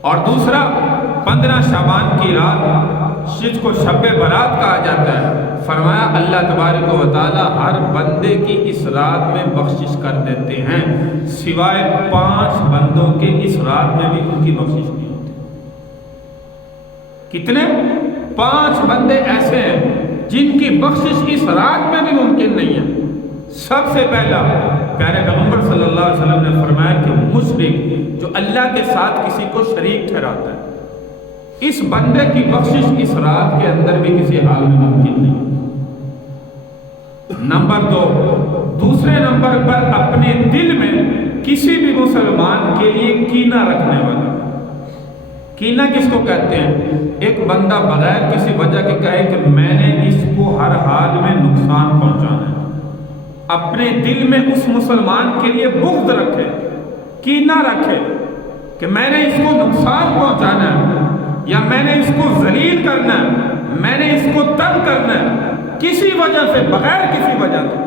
اور دوسرا 15 شعبان کی رات جس کو شب برات کہا جاتا ہے، فرمایا اللہ تبارک و تعالی ہر بندے کی اس رات میں بخشش کر دیتے ہیں، سوائے 5 بندوں کے اس رات میں بھی ان کی بخشش نہیں ہوتی۔ کتنے؟ 5 بندے ایسے ہیں جن کی بخشش اس رات میں بھی ممکن نہیں ہے۔ سب سے پہلا پیارے پیغمبر صلی اللہ علیہ وسلم نے فرمایا کہ مشرک جو اللہ کے ساتھ کسی کو شریک ٹھہراتا ہے، اس بندے کی بخشش اس رات کے اندر بھی کسی حال میں ممکن نہیں۔ نمبر 2، دوسرے نمبر پر اپنے دل میں کسی بھی مسلمان کے لیے کینہ رکھنے والا۔ کینہ کس کو کہتے ہیں؟ ایک بندہ بغیر کسی وجہ کے کہے کہ میں نے اس کو ہر حال میں نقصان پہنچانا ہے، اپنے دل میں اس مسلمان کے لیے بغض رکھے، کینہ رکھے کہ میں نے اس کو نقصان پہنچانا ہے، یا میں نے اس کو ذلیل کرنا ہے، میں نے اس کو تنگ کرنا ہے، کسی وجہ سے، بغیر کسی وجہ سے۔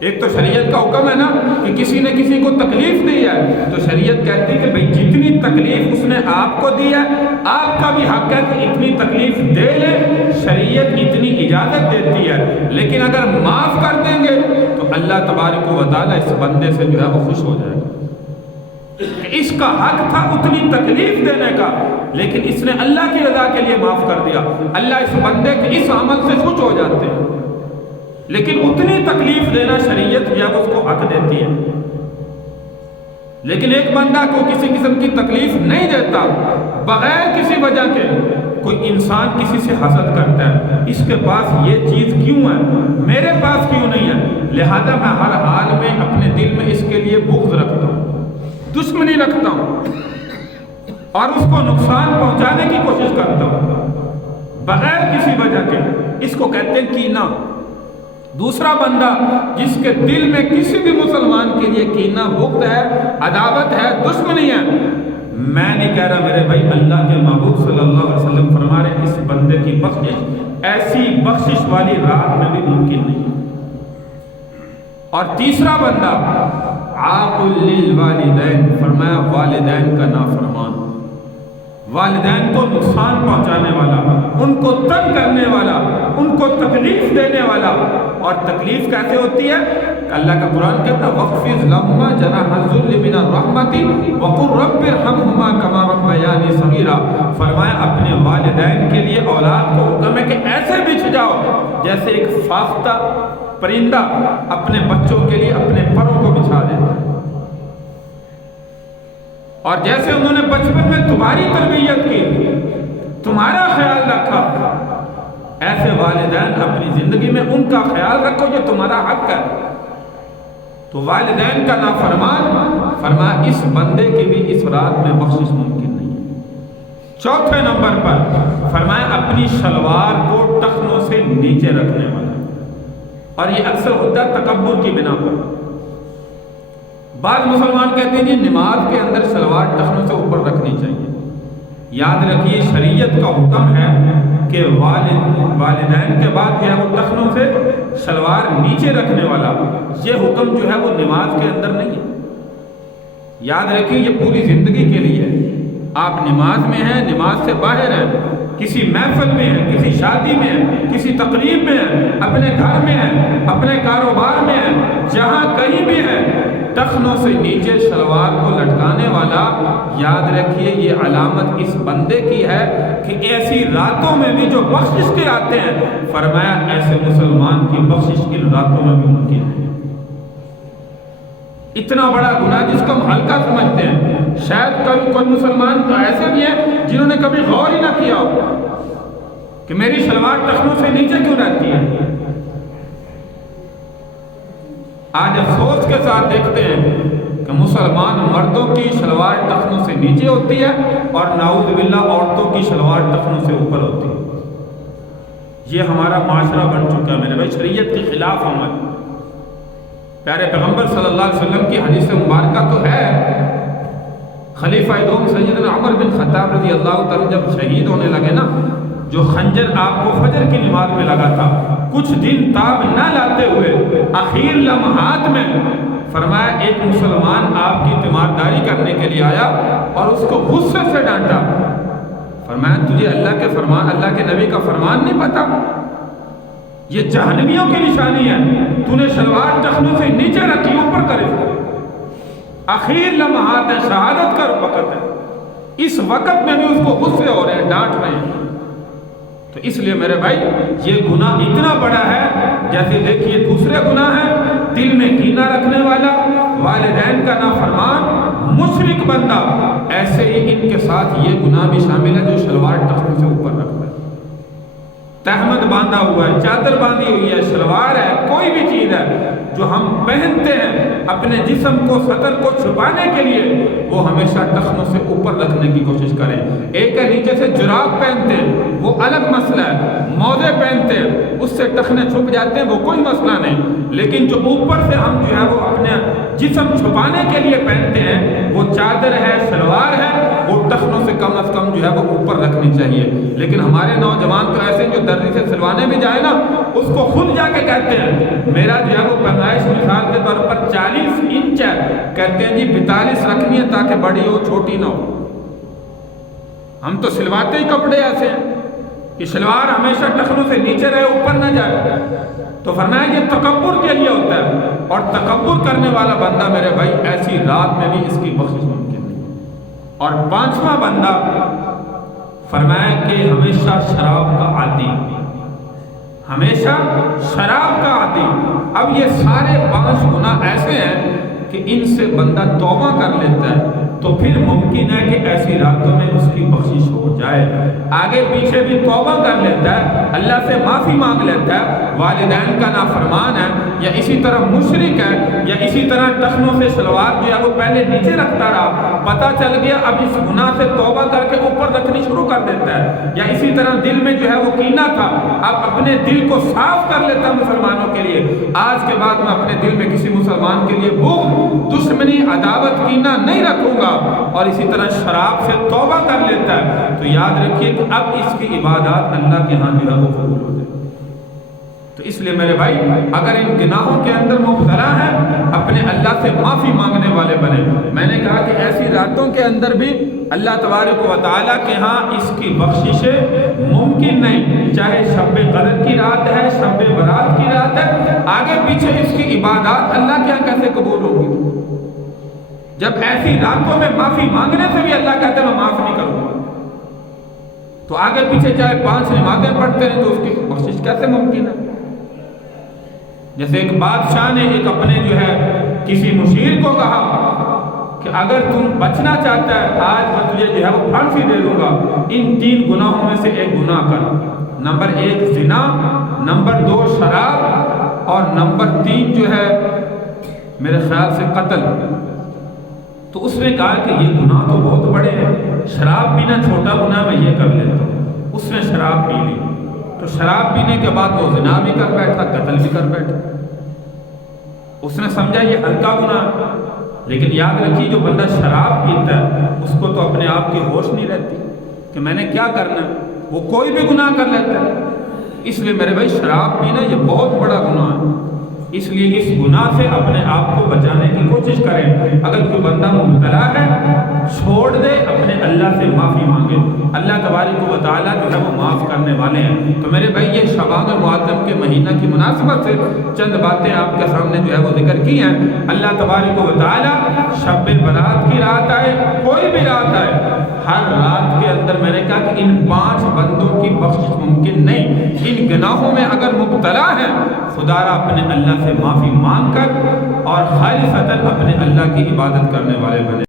ایک تو شریعت کا حکم ہے نا کہ کسی نے کسی کو تکلیف دی ہے تو شریعت کہتی ہے کہ بھئی جتنی تکلیف اس نے آپ کو دی ہے آپ کا بھی حق ہے کہ اتنی تکلیف دے لے، شریعت اتنی اجازت دیتی ہے۔ لیکن اگر معاف کر دیں گے تو اللہ تبارک و تعالیٰ اس بندے سے جو ہے وہ خوش ہو جائے گا۔ اس کا حق تھا اتنی تکلیف دینے کا، لیکن اس نے اللہ کی رضا کے لیے معاف کر دیا، اللہ اس بندے کے اس عمل سے خوش ہو جاتے ہیں۔ لیکن اتنی تکلیف دینا شریعت جب اس کو حق دیتی ہے، لیکن ایک بندہ کو کسی قسم کی تکلیف نہیں دیتا، بغیر کسی وجہ کے کوئی انسان کسی سے حسد کرتا ہے، اس کے پاس یہ چیز کیوں ہے، میرے پاس کیوں نہیں ہے، لہذا میں ہر حال میں اپنے دل میں اس کے لیے بغض رکھتا ہوں، دشمنی رکھتا ہوں اور اس کو نقصان پہنچانے کی کوشش کرتا ہوں بغیر کسی وجہ کے، اس کو کہتے ہیں کینہ۔ دوسرا بندہ جس کے دل میں کسی بھی مسلمان کے لیے کینہ، بغض ہے، عداوت ہے، دشمنی ہے، میں نہیں کہہ رہا میرے بھائی، اللہ کے محبوب صلی اللہ علیہ وسلم فرما رہے اس بندے کی بخشش ایسی بخشش والی رات میں بھی ممکن نہیں۔ اور تیسرا بندہ عاق للوالدین، فرمایا والدین کا نافرمان، والدین کو نقصان پہنچانے والا، ان کو تنگ کرنے والا، ان کو تکلیف دینے والا۔ اور تکلیف کیسے ہوتی ہے؟ اللہ کا قرآن کہتا ہے وَخْفِضْ لَهُمَا جَنَاحَ الذُّلِّ مِنَ الرَّحْمَةِ وَقُلْ رَبِّ ارْحَمْهُمَا كَمَا رَبَّيَانِي صَغِيرًا۔ فرمایا اپنے والدین کے لیے اولاد کو حکم ہے کہ ایسے بچھ جاؤ جیسے ایک فاختہ پرندہ اپنے بچوں کے لیے اپنے پروں کو بچھا دیتا ہے، اور جیسے انہوں نے بچپن میں تمہاری تربیت کی، تمہارا خیال رکھا، ایسے والدین اپنی زندگی میں ان کا خیال رکھو جو تمہارا حق ہے۔ تو والدین کا نافرمان، فرمایا اس بندے کی بھی اس رات میں بخشش ممکن نہیں ہے۔ چوتھے نمبر پر فرمایا اپنی شلوار کو ٹخنوں سے نیچے رکھنے والا، اور یہ اکثر ہوتا ہے تکبر کی بنا پر۔ بعض مسلمان کہتے ہیں کہ نماز کے اندر شلوار ٹخنوں سے اوپر رکھنی چاہیے۔ یاد رکھیے شریعت کا حکم ہے کہ والدین کے بعد جو ہے وہ ٹخنوں سے شلوار نیچے رکھنے والا، یہ حکم جو ہے وہ نماز کے اندر نہیں ہے۔ یاد رکھیے یہ پوری زندگی کے لیے ہے۔ آپ نماز میں ہیں، نماز سے باہر ہیں، کسی محفل میں ہیں، کسی شادی میں ہیں، کسی تقریب میں ہیں، اپنے گھر میں ہیں، اپنے کاروبار میں ہیں، جہاں کہیں بھی ہیں، ٹخنوں سے نیچے شلوار کو لٹکانے والا، یاد رکھیے یہ علامت اس بندے کی ہے کہ ایسی راتوں میں بھی جو بخشش کے آتے ہیں، فرمایا ایسے مسلمان کی بخشش ان راتوں میں بھی ممکن ہے۔ اتنا بڑا گناہ جس کو ہم ہلکا سمجھتے ہیں، شاید کوئی مسلمان تو ایسے بھی ہیں جنہوں نے کبھی غور ہی نہ کیا ہو کہ میری شلوار ٹخنوں سے نیچے کیوں رہتی ہے۔ آج افسوس کے ساتھ دیکھتے ہیں کہ مسلمان مردوں کی شلوار ٹخنوں سے نیچے ہوتی ہے اور نعوذ باللہ عورتوں کی شلوار ٹخنوں سے اوپر ہوتی ہے۔ یہ ہمارا معاشرہ بن چکا ہے میرے بھائی، شریعت کے خلاف عمل۔ پیارے پیغمبر صلی اللہ علیہ وسلم کی حدیث مبارکہ تو ہے، خلیفہ دوم سیدنا عمر بن خطاب رضی اللہ تعالیٰ جب شہید ہونے لگے نا، جو خنجر آپ کو فجر کی نماز میں لگا تھا، کچھ دن تاب نہ لاتے ہوئے آخر لمحات میں فرمایا ایک مسلمان آپ کی تیمارداری کرنے کے لیے آیا اور اس کو غصے سے ڈانٹا. فرمایا تجھے اللہ کے فرمان، اللہ کے نبی کا فرمان نہیں پتا؟ یہ جہنمیوں کی نشانی ہے. تو نے شلوار ٹخنوں سے نیچے رکھی، اوپر کرے. آخر لمحات ہے، شہادت کا وقت ہے. اس وقت میں بھی اس کو غصے ہو رہے ہیں، ڈانٹ رہے ہیں. تو اس لیے میرے بھائی یہ گناہ اتنا بڑا ہے. جیسے دیکھیے دوسرے گناہ ہیں دل میں کینہ رکھنے والا، والدین کا نافرمان، مشرک بندہ. ایسے ہی ان کے ساتھ یہ گناہ بھی شامل ہے جو شلوار ٹخنے سے اوپر رکھتا ہے. تہمت باندھا ہوا ہے، چادر باندھی ہوئی ہے، شلوار ہے، کوئی بھی چیز ہے جو ہم پہنتے ہیں اپنے جسم کو، سطر کو چھپانے کے لیے، وہ ہمیشہ ٹخنوں سے اوپر رکھنے کی کوشش کریں. ایک ہے نیچے سے جراب پہنتے ہیں، وہ الگ مسئلہ ہے. موزے پہنتے ہیں، اس سے ٹخنے چھپ جاتے ہیں، وہ کوئی مسئلہ نہیں. لیکن جو اوپر سے ہم جو ہے وہ اپنے جسم چھپانے کے لیے پہنتے ہیں، وہ چادر ہے، شلوار ہے، وہ ٹخنوں سے کم از کم جو ہے وہ اوپر رکھنی چاہیے. لیکن ہمارے نوجوان تو ایسے جو درزی سے سلوانے بھی جائے نا، اس کو خود جا کے کہتے ہیں میرا جو ہے وہ پیمائش مثال کے طور پر 40 انچ ہے، کہتے ہیں جی 42 رکھنی ہے تاکہ بڑی ہو چھوٹی نہ ہو. ہم تو سلواتے ہی کپڑے ایسے ہیں کہ شلوار ہمیشہ ٹخنوں سے نیچے رہے، اوپر نہ جائے. تو فرمایا یہ تکبر کے لیے ہوتا ہے، اور تکبر کرنے والا بندہ میرے بھائی ایسی رات میں بھی اس کی بخشش ممکن نہیں. اور پانچواں بندہ فرمایا کہ ہمیشہ شراب کا عادی، ہمیشہ شراب کا عادی. اب یہ سارے 5 گناہ ایسے ہیں کہ ان سے بندہ توبہ کر لیتا ہے تو پھر ممکن ہے کہ ایسی راتوں میں اس کی بخشش ہو جائے. آگے پیچھے بھی توبہ کر لیتا ہے، اللہ سے معافی مانگ لیتا ہے، والدین کا نافرمان ہے، یا اسی طرح مشرک ہے، یا اسی طرح ٹخنوں سے شلوار جو ہے وہ پہلے نیچے رکھتا رہا، پتہ چل گیا اب اس گناہ سے توبہ کر کے اوپر رکھنی شروع کر دیتا ہے. یا اسی طرح دل میں جو ہے وہ کینہ تھا، اب اپنے دل کو صاف کر لیتا ہے مسلمانوں کے لیے، آج کے بعد میں اپنے دل میں کسی مسلمان کے لیے بغض، دشمنی، عداوت، کینہ نہیں رکھوں گا. اور اسی طرح شراب سے توبہ کر لیتا ہے. تو یاد رکھیے کہ اب اس کی عبادات اللہ کے ہاں جو ہے وہ قبول ہو جائے. تو اس لیے میرے بھائی اگر ان گناہوں کے اندر مبتلا ہے، اپنے اللہ سے معافی مانگنے والے بنے. میں نے کہا کہ ایسی راتوں کے اندر بھی اللہ تبارک و تعالیٰ کے ہاں اس کی بخششیں ممکن نہیں. چاہے شب قدر کی رات ہے، شب برات کی رات ہے، آگے پیچھے اس کی عبادات اللہ کے ہاں کیسے قبول ہوگی؟ جب ایسی راتوں میں معافی مانگنے سے بھی اللہ کہتے ہیں میں معاف نہیں کروں گا، تو آگے پیچھے چاہے 5 نمازیں پڑھتے رہیں تو اس کی بخشش کیسے ممکن ہے؟ جیسے ایک بادشاہ نے ایک اپنے جو ہے کسی مشیر کو کہا کہ اگر تم بچنا چاہتا ہے آج میں تجھے جو ہے وہ پھانسی دے دوں گا، ان 3 گناہوں میں سے ایک گناہ کر. نمبر 1 زنا، نمبر 2 شراب، اور نمبر 3 جو ہے میرے خیال سے قتل. تو اس نے کہا کہ یہ گناہ تو بہت بڑے ہیں، شراب پینا چھوٹا گناہ میں یہ کر لیتا ہوں. اس نے شراب پی لی، تو شراب پینے کے بعد وہ زنا بھی کر بیٹھا، قتل بھی کر بیٹھا. اس نے سمجھا یہ ہلکا گناہ. لیکن یاد رکھیے جو بندہ شراب پیتا ہے اس کو تو اپنے آپ کی ہوش نہیں رہتی کہ میں نے کیا کرنا ہے، وہ کوئی بھی گناہ کر لیتا ہے. اس لیے میرے بھائی شراب پینا یہ بہت بڑا گناہ ہے. اس لیے اس گناہ سے اپنے آپ کو بچانے کی کوشش کریں. اگر کوئی بندہ مبتلا ہے چھوڑ دے، اپنے اللہ سے معافی مانگے. اللہ تبارک و تعالیٰ جو ہے وہ معاف کرنے والے ہیں. تو میرے بھائی یہ شعبان المعظم کے مہینہ کی مناسبت سے چند باتیں آپ کے سامنے جو ہے وہ ذکر کی ہیں. اللہ تبارک و تعالیٰ شب برات کی رات آئے، کوئی بھی رات آئے، ہر رات کے اندر میں نے کہا کہ ان 5 بندوں کی بخشش ممکن نہیں. ان گناہوں میں اگر مبتلا ہے خدا را اپنے اللہ سے معافی مانگ کر اور خالصتاً اپنے اللہ کی عبادت کرنے والے بنے.